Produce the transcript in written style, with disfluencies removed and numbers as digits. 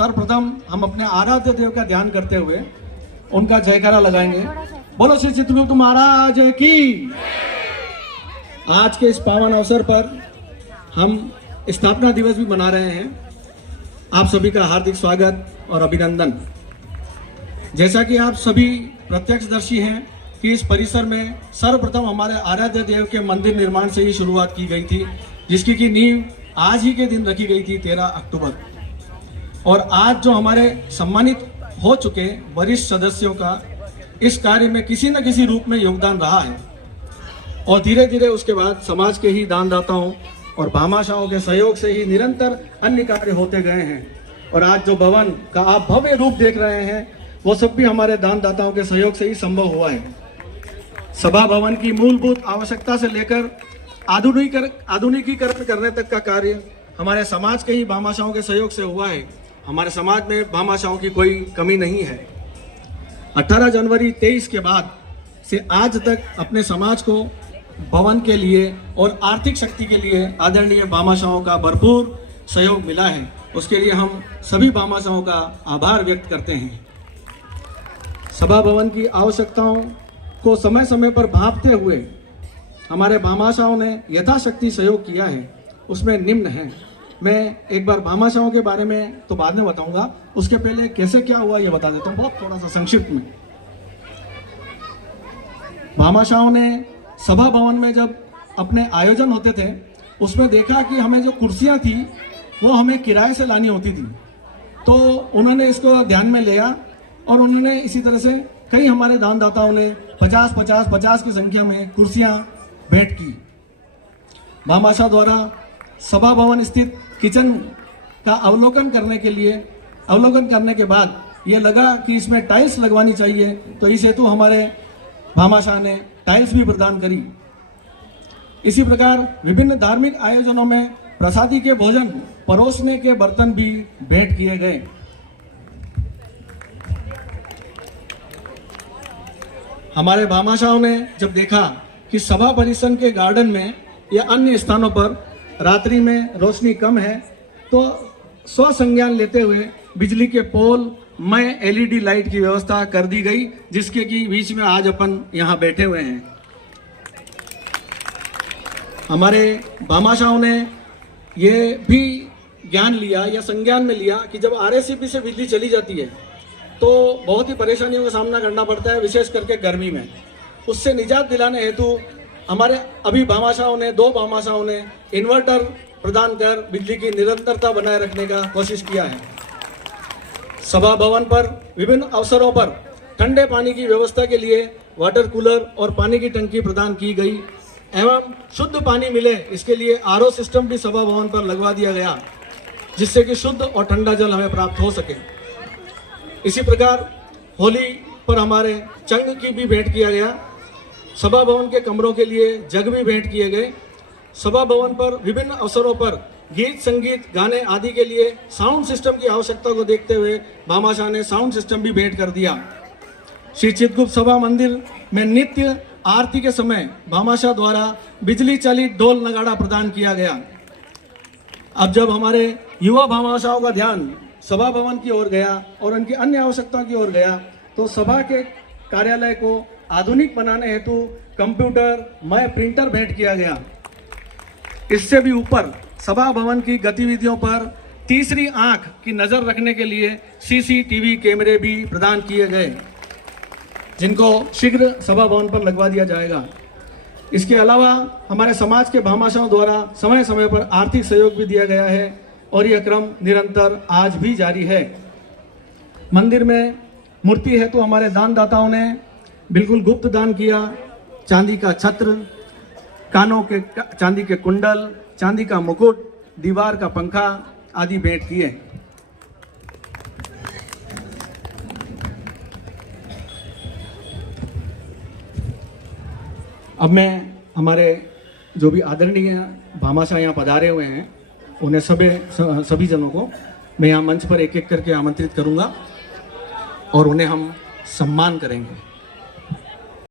सर्वप्रथम हम अपने आराध्य देव का ध्यान करते हुए उनका जयकारा लगाएंगे। बोलो श्री चित्रगुप्त महाराज की। आज के इस पावन अवसर पर हम स्थापना दिवस भी मना रहे हैं। आप सभी का हार्दिक स्वागत और अभिनंदन। जैसा कि आप सभी प्रत्यक्षदर्शी हैं कि इस परिसर में सर्वप्रथम हमारे आराध्य देव के मंदिर निर्माण से ही शुरुआत की गई थी, जिसकी की नींव आज ही के दिन रखी गई थी 13 अक्टूबर। और आज जो हमारे सम्मानित हो चुके वरिष्ठ सदस्यों का इस कार्य में किसी न किसी रूप में योगदान रहा है और धीरे धीरे उसके बाद समाज के ही दानदाताओं और भामाशाहों के सहयोग से ही निरंतर अन्य कार्य होते गए हैं। और आज जो भवन का आप भव्य रूप देख रहे हैं वो सब भी हमारे दानदाताओं के सहयोग से ही संभव हुआ है। सभा भवन की मूलभूत आवश्यकता से लेकर आधुनिकीकरण करने तक का कार्य हमारे समाज के ही भामाशाहों के सहयोग से हुआ है। हमारे समाज में भामाशाहों की कोई कमी नहीं है। 18 जनवरी 23 के बाद से आज तक अपने समाज को भवन के लिए और आर्थिक शक्ति के लिए आदरणीय भामाशाहों का भरपूर सहयोग मिला है। उसके लिए हम सभी भामाशाहों का आभार व्यक्त करते हैं। सभा भवन की आवश्यकताओं को समय समय पर भांपते हुए हमारे भामाशाहों ने यथाशक्ति सहयोग किया है। उसमें निम्न है। मैं एक बार भामाशाहों के बारे में तो बाद में बताऊंगा, उसके पहले कैसे क्या हुआ ये बता देता हूँ बहुत थोड़ा सा संक्षिप्त में। भामाशाहों ने सभा भवन में जब अपने आयोजन होते थे उसमें देखा कि हमें जो कुर्सियां थी वो हमें किराए से लानी होती थी। तो उन्होंने इसको ध्यान में लिया और उन्होंने इसी तरह से कई हमारे दानदाताओं ने 50 की संख्या में कुर्सियां भेंट की। भामाशाह द्वारा सभा भवन स्थित किचन का अवलोकन करने के बाद ये लगा कि इसमें टाइल्स लगवानी चाहिए, तो इस हेतु हमारे भामाशाह ने टाइल्स भी प्रदान करी। इसी प्रकार विभिन्न धार्मिक आयोजनों में प्रसादी के भोजन परोसने के बर्तन भी भेंट किए गए। हमारे भामाशाहों ने जब देखा कि सभा परिसर के गार्डन में या अन्य स्थानों पर रात्रि में रोशनी कम है, तो स्वसंज्ञान लेते हुए बिजली के पोल में एलईडी लाइट की व्यवस्था कर दी गई, जिसके की बीच में आज अपन यहाँ बैठे हुए हैं। हमारे भामाशाहों ने ये भी ज्ञान लिया या संज्ञान में लिया कि जब आरएससीपी से बिजली चली जाती है तो बहुत ही परेशानियों का सामना करना पड़ता है, विशेष करके गर्मी में। उससे निजात दिलाने हेतु हमारे अभी भामाशाहों ने 2 भामाशाहों ने इन्वर्टर प्रदान कर बिजली की निरंतरता बनाए रखने का कोशिश किया है। सभा भवन पर विभिन्न अवसरों पर ठंडे पानी की व्यवस्था के लिए वाटर कूलर और पानी की टंकी प्रदान की गई एवं शुद्ध पानी मिले इसके लिए आरओ सिस्टम भी सभा भवन पर लगवा दिया गया, जिससे कि शुद्ध और ठंडा जल हमें प्राप्त हो सके। इसी प्रकार होली पर हमारे चंग की भी भेंट किया गया। सभा भवन के कमरों के लिए जग भी भेंट किए गए। सभा भवन पर विभिन्न अवसरों पर गीत संगीत गाने आदि के लिए साउंड सिस्टम की आवश्यकता को देखते हुए भामाशाह ने साउंड सिस्टम भी भेंट कर दिया। श्री चित्रगुप्त सभा मंदिर में नित्य आरती के समय भामाशाह द्वारा बिजली चालित ढोल नगाड़ा प्रदान किया गया। अब जब हमारे युवा भामाशाहों का ध्यान सभा भवन की ओर गया और उनकी अन्य आवश्यकताओं की ओर गया, तो सभा के कार्यालय को आधुनिक बनाने हेतु कंप्यूटर मय प्रिंटर भेंट किया गया। इससे भी ऊपर सभा भवन की गतिविधियों पर तीसरी आंख की नजर रखने के लिए सीसीटीवी कैमरे भी प्रदान किए गए, जिनको शीघ्र सभा भवन पर लगवा दिया जाएगा। इसके अलावा हमारे समाज के भामाशाहों द्वारा समय समय पर आर्थिक सहयोग भी दिया गया है और यह क्रम निरंतर आज भी जारी है। मंदिर में मूर्ति है तो हमारे दानदाताओं ने बिल्कुल गुप्त दान किया। चांदी का छत्र, कानों के चांदी के कुंडल, चांदी का मुकुट, दीवार का पंखा आदि भेंट किए। अब मैं हमारे जो भी आदरणीय भामाशाह यहाँ पधारे हुए हैं उन्हें सभी जनों को मैं यहाँ मंच पर एक एक करके आमंत्रित करूंगा और उन्हें हम सम्मान करेंगे।